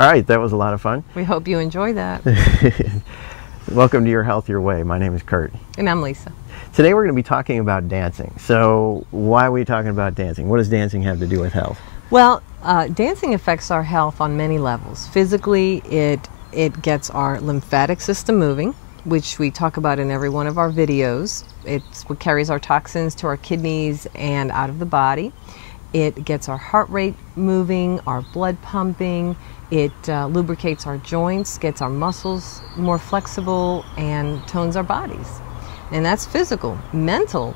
All right, that was a lot of fun. We hope you enjoy that. Welcome to Your Health Your Way. My name is Kurt. And I'm Lisa. Today we're going to be talking about dancing. So why are we talking about dancing? What does dancing have to do with health? Well, dancing affects our health on many levels. Physically, it gets our lymphatic system moving, which we talk about in every one of our videos. It's what carries our toxins to our kidneys and out of the body. It gets our heart rate moving, our blood pumping. It lubricates our joints, gets our muscles more flexible, and tones our bodies. And that's physical. Mental,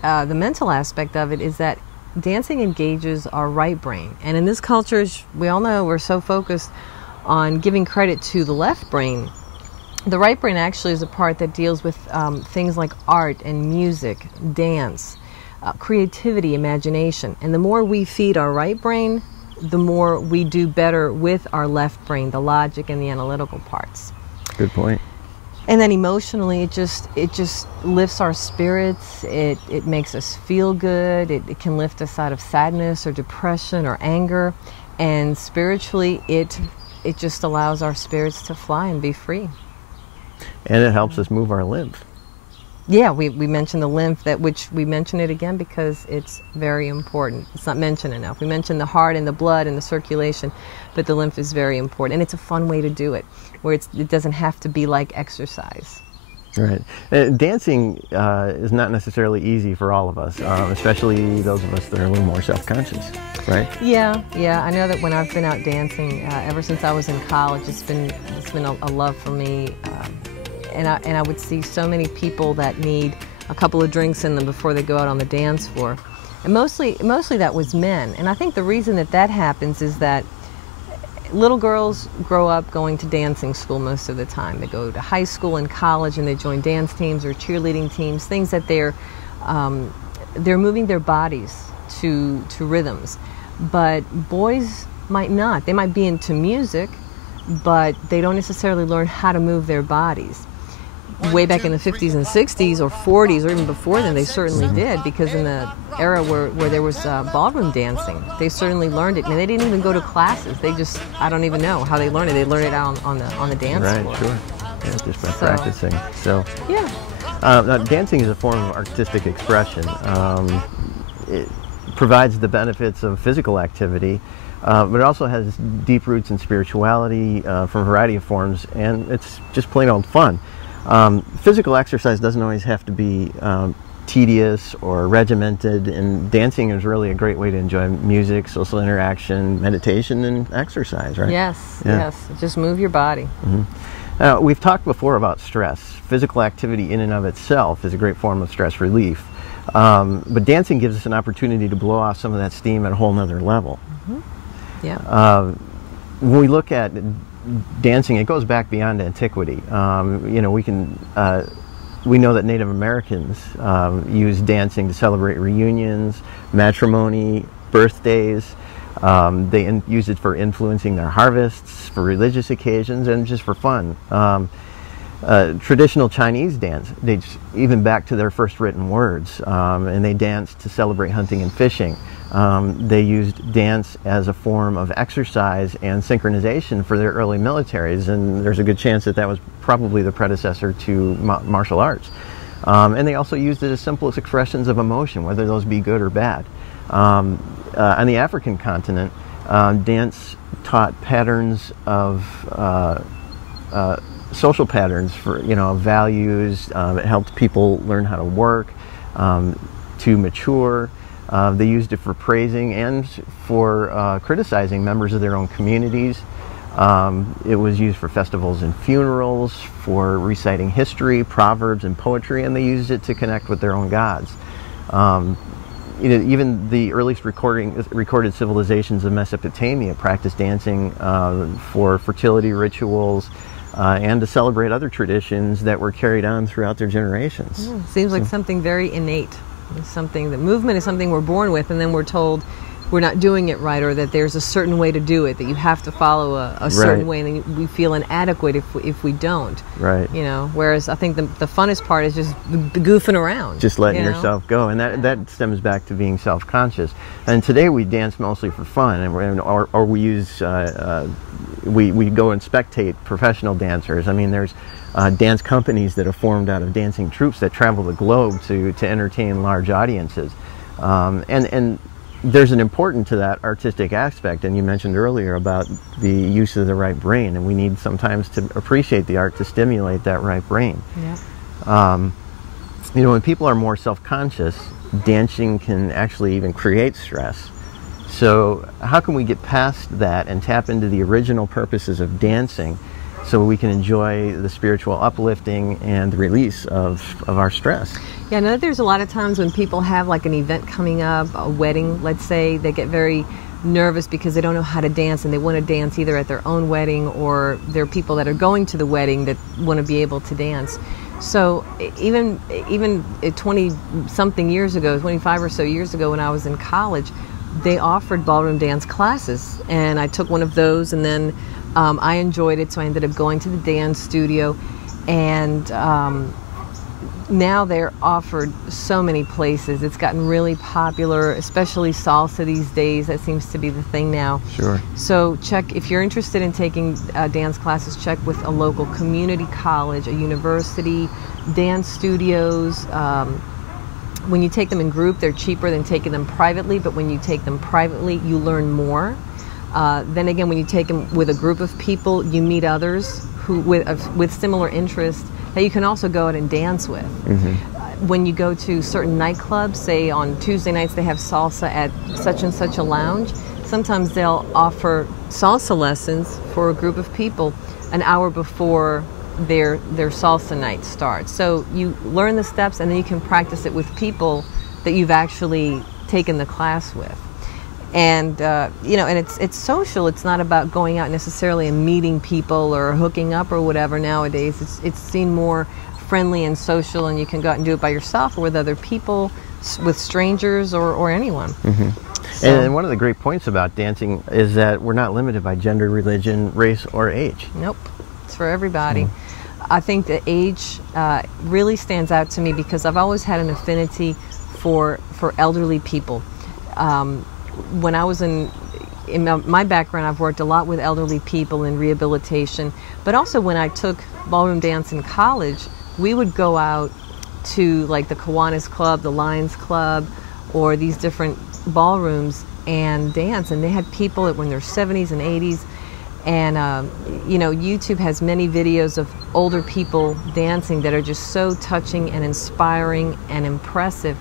the mental aspect of it is that dancing engages our right brain. And in this culture, we all know we're so focused on giving credit to the left brain. The right brain actually is a part that deals with things like art and music, dance, creativity, imagination. And the more we feed our right brain, the more we do better with our left brain, the logic and the analytical parts. Good point. And then emotionally, it just lifts our spirits. It makes us feel good. It can lift us out of sadness or depression or anger. And spiritually, it just allows our spirits to fly and be free. And it helps us move our lymph. Yeah, we mentioned the lymph, which we mention it again because it's very important. It's not mentioned enough. We mentioned the heart and the blood and the circulation, but the lymph is very important. And it's a fun way to do it, where it doesn't have to be like exercise. Right. Dancing is not necessarily easy for all of us, especially those of us that are a little more self-conscious, right? Yeah. I know that when I've been out dancing, ever since I was in college, it's been a love for me. And I would see so many people that need a couple of drinks in them before they go out on the dance floor. And mostly that was men. And I think the reason that happens is that little girls grow up going to dancing school most of the time. They go to high school and college and they join dance teams or cheerleading teams, things that they're moving their bodies to rhythms. But boys might not. They might be into music, but they don't necessarily learn how to move their bodies. Way back in the 50s and 60s or 40s or even before then, they certainly did, because in the era where there was ballroom dancing, they certainly learned it. And they didn't even go to classes. They just, I don't even know how they learned it. They learned it out on the dance floor. Right, sure. Yeah, just by practicing. So, yeah. Now, dancing is a form of artistic expression. It provides the benefits of physical activity, but it also has deep roots in spirituality from a variety of forms, and it's just plain old fun. Physical exercise doesn't always have to be tedious or regimented, and dancing is really a great way to enjoy music, social interaction, meditation, and exercise, right? Yes. Just move your body. Mm-hmm. Now, we've talked before about stress. Physical activity in and of itself is a great form of stress relief, but dancing gives us an opportunity to blow off some of that steam at a whole nother level. Mm-hmm. Yeah. When we look at dancing, it goes back beyond antiquity. We know that Native Americans used dancing to celebrate reunions, matrimony, birthdays. They used it for influencing their harvests, for religious occasions, and just for fun. Traditional Chinese dance dates even back to their first written words, and they danced to celebrate hunting and fishing. They used dance as a form of exercise and synchronization for their early militaries, and there's a good chance that was probably the predecessor to martial arts. And they also used it as simplest expressions of emotion, whether those be good or bad. On the African continent, dance taught patterns of social patterns for values. It helped people learn how to work, to mature. They used it for praising and for criticizing members of their own communities. It was used for festivals and funerals, for reciting history, proverbs, and poetry, and they used it to connect with their own gods. Even the earliest recorded civilizations of Mesopotamia practiced dancing for fertility rituals and to celebrate other traditions that were carried on throughout their generations. Seems like something very innate. It's something, the movement is something we're born with, and then we're told we're not doing it right, or that there's a certain way to do it, that you have to follow a certain way, and then we feel inadequate if we don't. Right. You know, whereas I think the funnest part is just the goofing around. Just letting yourself go, and that stems back to being self-conscious. And today we dance mostly for fun, or we use we go and spectate professional dancers. I mean, there's dance companies that are formed out of dancing troupes that travel the globe to entertain large audiences, and there's an important to that artistic aspect. And you mentioned earlier about the use of the right brain, and we need sometimes to appreciate the art to stimulate that right brain. Yeah. You know, when people are more self-conscious, dancing can actually even create stress. So how can we get past that and tap into the original purposes of dancing so we can enjoy the spiritual uplifting and the release of our stress? Yeah, I know there's a lot of times when people have like an event coming up, a wedding, let's say, they get very nervous because they don't know how to dance, and they want to dance either at their own wedding, or there are people that are going to the wedding that want to be able to dance. So even 20-something years ago, 25 or so years ago when I was in college, they offered ballroom dance classes, and I took one of those, and then I enjoyed it, so I ended up going to the dance studio, and now they're offered so many places. It's gotten really popular, especially salsa these days. That seems to be the thing now. Sure. So check, if you're interested in taking dance classes, check with a local community college, a university, dance studios. When you take them in group, they're cheaper than taking them privately, but when you take them privately, you learn more. Then again, when you take them with a group of people, you meet others who with similar interests that you can also go out and dance with. Mm-hmm. When you go to certain nightclubs, say on Tuesday nights they have salsa at such and such a lounge, sometimes they'll offer salsa lessons for a group of people an hour before their salsa night starts. So you learn the steps, and then you can practice it with people that you've actually taken the class with. And you know, and it's social. It's not about going out necessarily and meeting people or hooking up or whatever. Nowadays, it's seen more friendly and social, and you can go out and do it by yourself or with other people, with strangers or anyone. Mm-hmm. So, and one of the great points about dancing is that we're not limited by gender, religion, race, or age. Nope, it's for everybody. I think the age really stands out to me because I've always had an affinity for elderly people. When I was in my background, I've worked a lot with elderly people in rehabilitation, but also when I took ballroom dance in college, we would go out to like the Kiwanis Club, the Lions Club, or these different ballrooms and dance, and they had people that were in their 70s and 80s, and you know, YouTube has many videos of older people dancing that are just so touching and inspiring and impressive.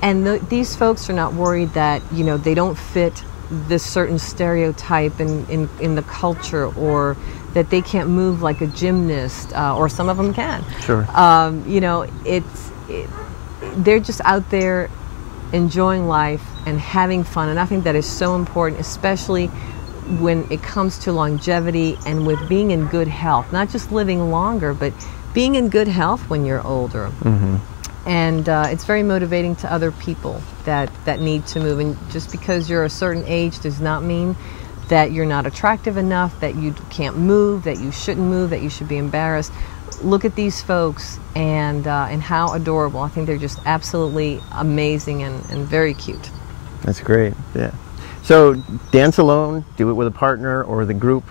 And these folks are not worried that, you know, they don't fit this certain stereotype in the culture, or that they can't move like a gymnast, or some of them can. Sure. You know, they're just out there enjoying life and having fun, and I think that is so important, especially when it comes to longevity and with being in good health. Not just living longer, but being in good health when you're older. Mm-hmm. And it's very motivating to other people that need to move. And just because you're a certain age does not mean that you're not attractive enough, that you can't move, that you shouldn't move, that you should be embarrassed. Look at these folks and how adorable. I think they're just absolutely amazing and very cute. That's great. Yeah. So dance alone, do it with a partner or the group.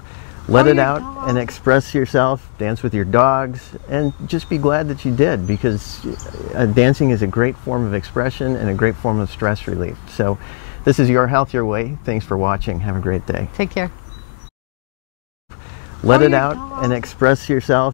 Let it out and express yourself. Dance with your dogs, and just be glad that you did, because dancing is a great form of expression and a great form of stress relief. So this is Your Health, Your Way. Thanks for watching. Have a great day. Take care. Let it out and express yourself.